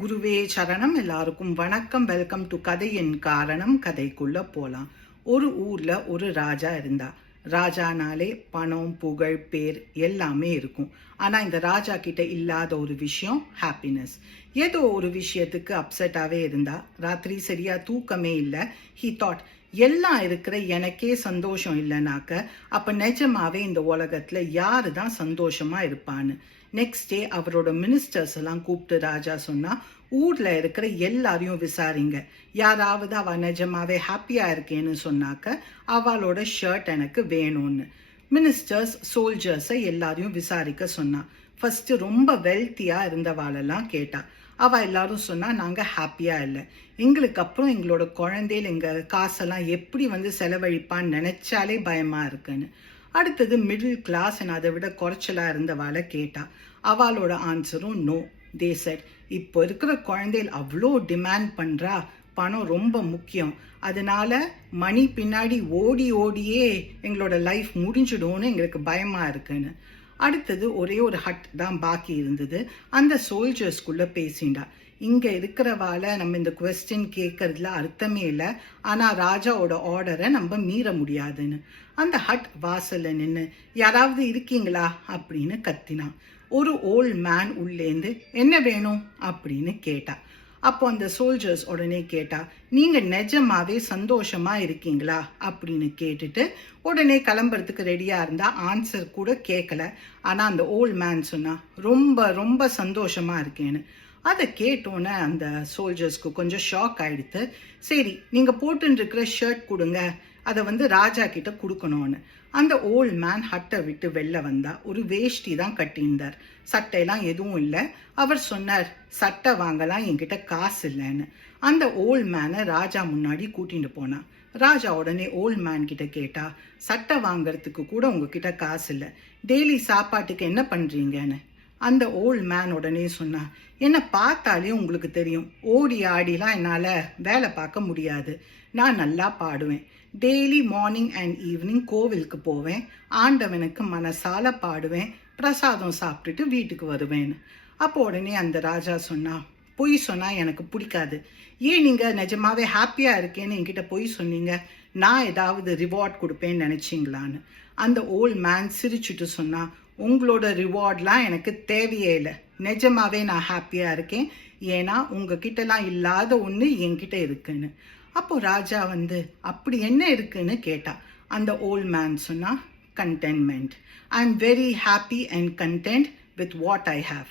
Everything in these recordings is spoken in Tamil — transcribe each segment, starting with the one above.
குருவே சரணம் எல்லாருக்கும் வணக்கம். வெல்கம் டு கதையின் காரணம். கதைக்குள்ள போலாம். ஒரு ஊர்ல ஒரு ராஜா இருந்தா. ராஜானாலே பணம் புகழ் பேர் எல்லாமே இருக்கும். ஆனா இந்த ராஜா கிட்ட இல்லாத ஒரு விஷயம் ஹாப்பினஸ் ஏதோ ஒரு விஷயத்துக்கு அப்செட்டாவே இருந்தா ராத்திரி சரியா தூக்கமே இல்லை. ஹி தாட் எல்லாம் இருக்கிற எனக்கே சந்தோஷம் இல்லைனாக்க அப்ப நிஜமாவே இந்த உலகத்துல யாரு தான் சந்தோஷமா இருப்பான்னு. நெக்ஸ்ட் டே அவரோட மினிஸ்டர்ஸ் எல்லாம் கூப்பிட்டு ராஜா சொன்னா ஊர்ல இருக்கிற எல்லாரையும் விசாரிங்க. யாராவது அவ நிஜமாவே ஹாப்பியா இருக்கேன்னு சொன்னாக்க அவளோட ஷர்ட் எனக்கு வேணும்னு. மினிஸ்டர்ஸ் சோல்ஜர்ஸை எல்லாரையும் விசாரிக்க சொன்னா. ஃபர்ஸ்ட் ரொம்ப வெல்த்தியா இருந்தவாளெல்லாம் கேட்டா. அவ எல்லாரும் சொன்னா நாங்க ஹாப்பியா இல்லை. எங்களுக்கு அப்புறம் எங்களோட குழந்தையில எங்க காசெல்லாம் எப்படி வந்து செலவழிப்பான்னு நினைச்சாலே பயமா இருக்குன்னு. அடுத்தது மிடில் கிளாஸ் அதை விட குறைச்சலாக இருந்தவாளை கேட்டா. அவளோட ஆன்சரும் நோ தே செட் இப்போ இருக்கிற குழந்தைகள் அவ்வளோ டிமாண்ட் பண்ணுறா பணம் ரொம்ப முக்கியம். அதனால மணி பின்னாடி ஓடி ஓடியே எங்களோட லைஃப் முடிஞ்சிடும்னு எங்களுக்கு பயமாக இருக்குன்னு. அடுத்தது ஒரே ஒரு ஹட் தான் பாக்கி இருந்தது. அந்த சோல்ஜர்ஸ்குள்ளே பேசிண்டா. இங்கே இருக்கிறவால நம்ம இந்த கொஸ்டின் கேட்கறதுல அர்த்தமே இல்லை. ஆனால் ராஜாவோட ஆர்டரை நம்ம மீற முடியாதுன்னு. அந்த ஹட் வாசலில் நின்று யாராவது இருக்கீங்களா? அப்படின்னு கத்தினான். ஒரு ஓல்ட் மேன் உள்ளேந்து என்ன வேணும்? அப்படின்னு கேட்டா. அப்போ அந்த சோல்ஜர்ஸ் உடனே கேட்டா நீங்க நிஜமாவே சந்தோஷமா இருக்கீங்களா? அப்படின்னு கேட்டுட்டு உடனே கிளம்புறதுக்கு ரெடியா இருந்தா ஆன்சர் கூட கேட்கல ஆனா அந்த ஓல்ட் மேன் சொன்னா ரொம்ப ரொம்ப சந்தோஷமா இருக்கேன்னு. அதை கேட்டோன்னே அந்த சோல்ஜர்ஸ்க்கு கொஞ்சம் ஷாக் ஆயிடுத்து. சரி நீங்கள் போட்டுன்னு இருக்கிற ஷர்ட் கொடுங்க. அதை வந்து ராஜா கிட்ட கொடுக்கணும்னு. அந்த ஓல்ட் மேன் ஹட்டை விட்டு வெளில வந்தா ஒரு வேஷ்டி தான் கட்டியிருந்தார். சட்டையெல்லாம் எதுவும் இல்லை. அவர் சொன்னார் சட்டை வாங்கலாம் என்கிட்ட காசு இல்லைன்னு. அந்த ஓல்ட் மேனை ராஜா முன்னாடி கூட்டிட்டு போனான். ராஜா உடனே ஓல்ட் மேன் கிட்ட கேட்டா சட்டை வாங்குறதுக்கு கூட உங்ககிட்ட காசு இல்லை. டெய்லி சாப்பாட்டுக்கு என்ன பண்றீங்கன்னு? அந்த ஓல்ட் மேன் உடனே சொன்னா என்ன பார்த்தாலே உங்களுக்கு தெரியும் ஓடி ஆடிலாம் என்னால் வேலை பார்க்க முடியாது. நான் நல்லா பாடுவேன். டெய்லி மார்னிங் அண்ட் ஈவினிங் கோவிலுக்கு போவேன். ஆண்டவனுக்கு மனசால பாடுவேன். பிரசாதம் சாப்பிட்டுட்டு வீட்டுக்கு வருவேன். அப்போ உடனே அந்த ராஜா சொன்னா பொய் சொன்னால் எனக்கு பிடிக்காது. ஏன் நீங்கள் நிஜமாவே ஹாப்பியாக இருக்கேன்னு என்கிட்ட பொய் சொன்னீங்க? நான் ஏதாவது ரிவார்ட் கொடுப்பேன்னு நினச்சிங்களான்னு? அந்த ஓல்ட் மேன் சிரிச்சுட்டு சொன்னால் உங்களோட ரிவார்ட்லாம் எனக்கு தேவையே இல்லை. நிஜமாகவே நான் ஹாப்பியாக இருக்கேன். ஏன்னா உங்ககிட்டலாம் இல்லாத ஒன்று என்கிட்ட இருக்குன்னு. அப்போ ராஜா வந்து அப்படி என்ன இருக்குன்னு? கேட்டா அந்த ஓல்ட் மேன் சொன்னா contentment I am very happy and content with what I have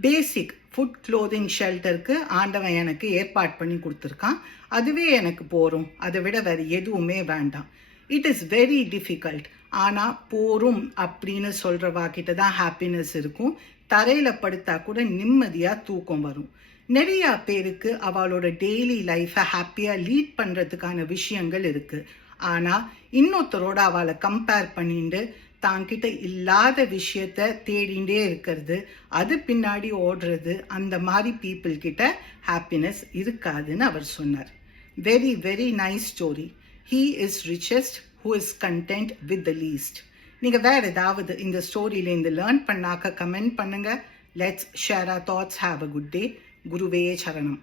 basic food clothing ஷெல்டருக்கு ஆண்டவன் எனக்கு ஏற்பாடு பண்ணி கொடுத்துருக்கான். அதுவே எனக்கு போகிறோம் அதை விட வேறு எதுவுமே வேண்டாம். இட் இஸ் வெரி டிஃபிகல்ட் ஆனால் போரும் அப்படின்னு சொல்கிறவா கிட்ட தான் ஹாப்பினஸ் இருக்கும். தரையில் படுத்தா கூட நிம்மதியாக தூக்கம் வரும். நிறையா பேருக்கு அவளோட டெய்லி லைஃப்பை ஹாப்பியாக லீட் பண்ணுறதுக்கான விஷயங்கள் இருக்குது ஆனால் இன்னொருத்தரோட அவளை கம்பேர் பண்ணிட்டு தாங்கிட்ட இல்லாத விஷயத்த தேடிண்டே இருக்கிறது. அது பின்னாடி ஓடுறது. அந்த மாதிரி பீப்புள் கிட்ட ஹாப்பினஸ் இருக்காதுன்னு அவர் சொன்னார். Very very nice story he is richest who is content with the least நீங்கள் வேறு ஏதாவது இந்த ஸ்டோரியிலேருந்து லேர்ன் பண்ணாக்க கமெண்ட் பண்ணுங்க. Let's share our thoughts have a good day குருவே சரணம்.